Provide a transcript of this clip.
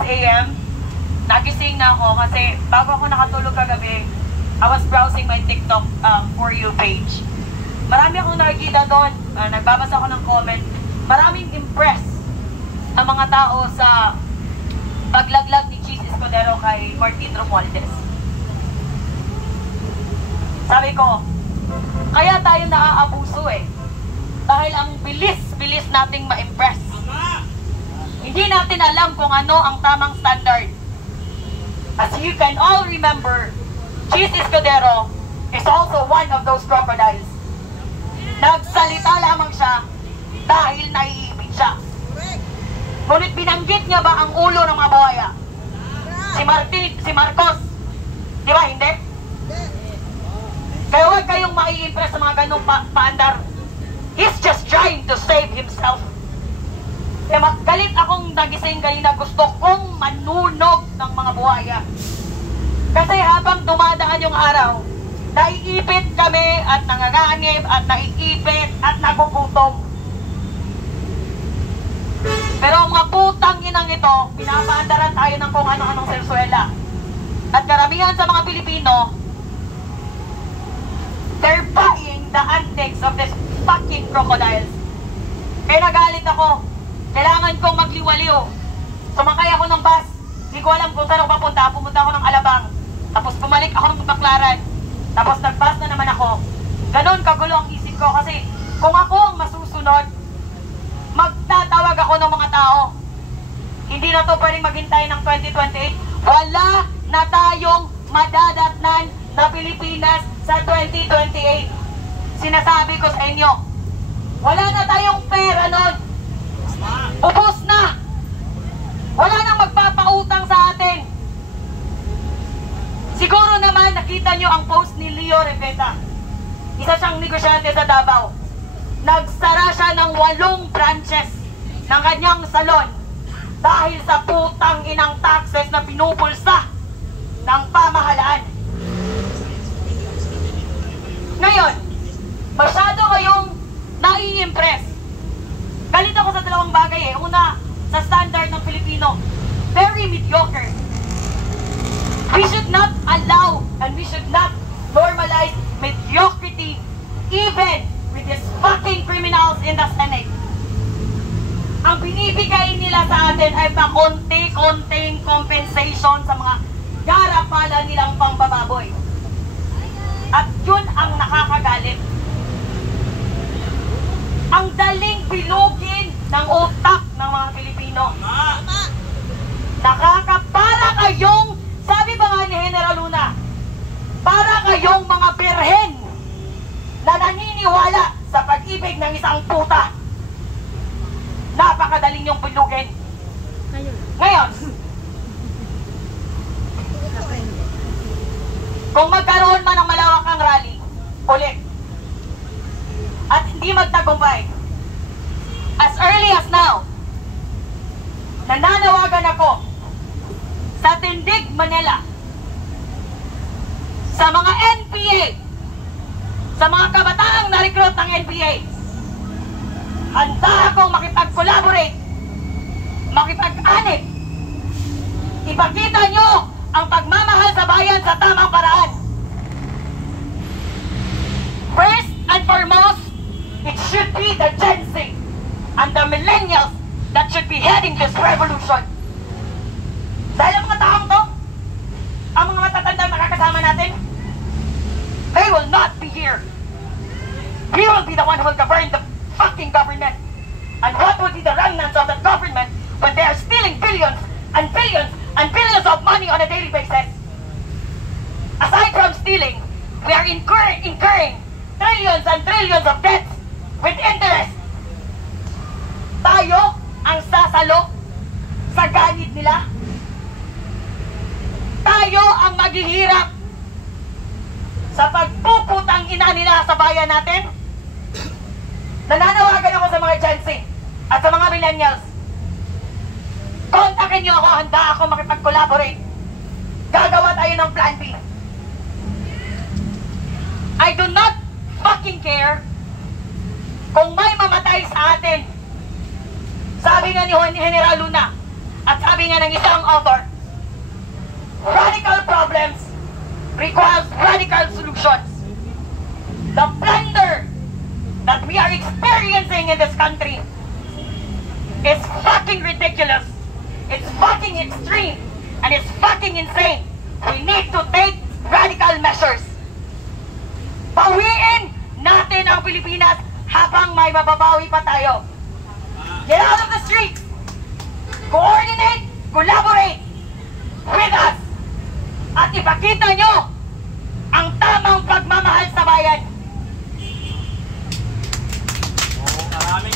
6 a.m. Nagising na ako kasi bago ako nakatulog kagabi, I was browsing my TikTok For You page. Marami akong nakikita doon, nagbabasa ako ng comment. Maraming impressed ang mga tao sa paglaglag ni Cheese Escudero kay Martin Romualdez. Sabi ko, kaya tayo naaabuso dahil ang bilis-bilis nating ma-impress. Hindi natin alam kung ano ang tamang standard. As you can all remember, Cheese Escudero is also one of those crocodiles. Nagsalita lamang siya dahil naiibig siya. Ngunit binanggit niya ba ang ulo ng mga buhaya? Si Marcos. Di ba, hindi? Kaya huwag kayong mai-impress sa mga ganong paandar. He's just trying to save himself. Kaya galit akong nagising kanina, gusto kong manunog ng mga buhaya. Kasi habang dumadaan yung araw, naiipit kami at nanganganib at naiipit at nagugutom. Pero ang mga putang inang ito, pinapaandaran tayo ng kung ano-anong sersuela. At karamihan sa mga Pilipino, they're buying the antics of this fucking crocodiles. Kaya nagalit ako. Kailangan kong magliwaliw. Sumakay ako ng bus. Hindi ko alam kung saan ako papunta. Pumunta ako ng Alabang. Tapos bumalik ako ng Baklaran. Tapos nag-bus na naman ako. Ganon kagulo ang isip ko kasi kung ako ang masusunod, magtatawag ako ng mga tao. Hindi na to pwedeng maghintay ng 2028. Wala na tayong madadatnan na Pilipinas sa 2028. Sinasabi ko sa inyo, wala na tayong pera nun. Ubos na. Wala nang magpapautang sa atin. Siguro naman nakita nyo ang post ni Leo Riveta. Isa siyang negosyante sa Davao. Nagsara siya ng 8 branches ng kanyang salon dahil sa putang inang taxes na pinupulsa ng pamahalaan. Ngayon, masyado kayong nai-impress. Galit ako sa dalawang bagay Una, sa standard ng Pilipino, very mediocre. We should not allow and we should not normalize mediocrity even with these fucking criminals in the Senate. Ang binibigay nila sa atin ay pakonti-konting compensation sa mga garapala nilang pangbababoy. At yun ang nakakagalit. Ang daling bilugin ng utak ng mga Pilipino. Nakakapara kayong, sabi ba nga ni General Luna, para kayong mga birhen na naniniwala sa pag-ibig ng isang puta. Napakadaling yung bilugin. Ngayon, kung magkaroon man ng malawakang rally, ulit, at hindi magtagumpay, as early as now, nananawagan ako sa Tindig, Manila, sa mga NPA, sa mga kabataang na-recruit ng NPA, handa akong makipag-collaborate, makipag-anip. Ipakita nyo ang pagmamahal sa bayan sa tamang paraan. First and foremost, it should be the Gen Z and the millennials that should be heading this revolution. Dahil ang mga taong to, ang mga matatanda makakasama natin, they will not be here. We will be the one who will govern the fucking government. And what will be the remnants of that government when they are stealing billions and billions and billions of money on a daily basis? Aside from stealing, we are incurring trillions and trillions of debts with interest. Tayo ang sasalo sa galit nila. Tayo ang maghihirap sa pagpuputang ina nila sa bayan natin. Nananawagan ako sa mga Gen Z at sa mga millennials. Kontakin niyo ako, handa ako makipag-collaborate. Gagawa tayo ng plan B. I do not fucking care kung may mamatay sa atin. Sabi nga ni General Luna, At sabi nga ng isang author, radical problems requires radical solutions. The plunder that we are experiencing in this country is fucking ridiculous. It's fucking extreme. And it's fucking insane. We need to take radical measures. Bawiin natin ang Pilipinas habang may mababawi pa tayo. Get out of the streets. Coordinate, collaborate with us. At ipakita nyo ang tamang pagmamahal sa bayan. Maraming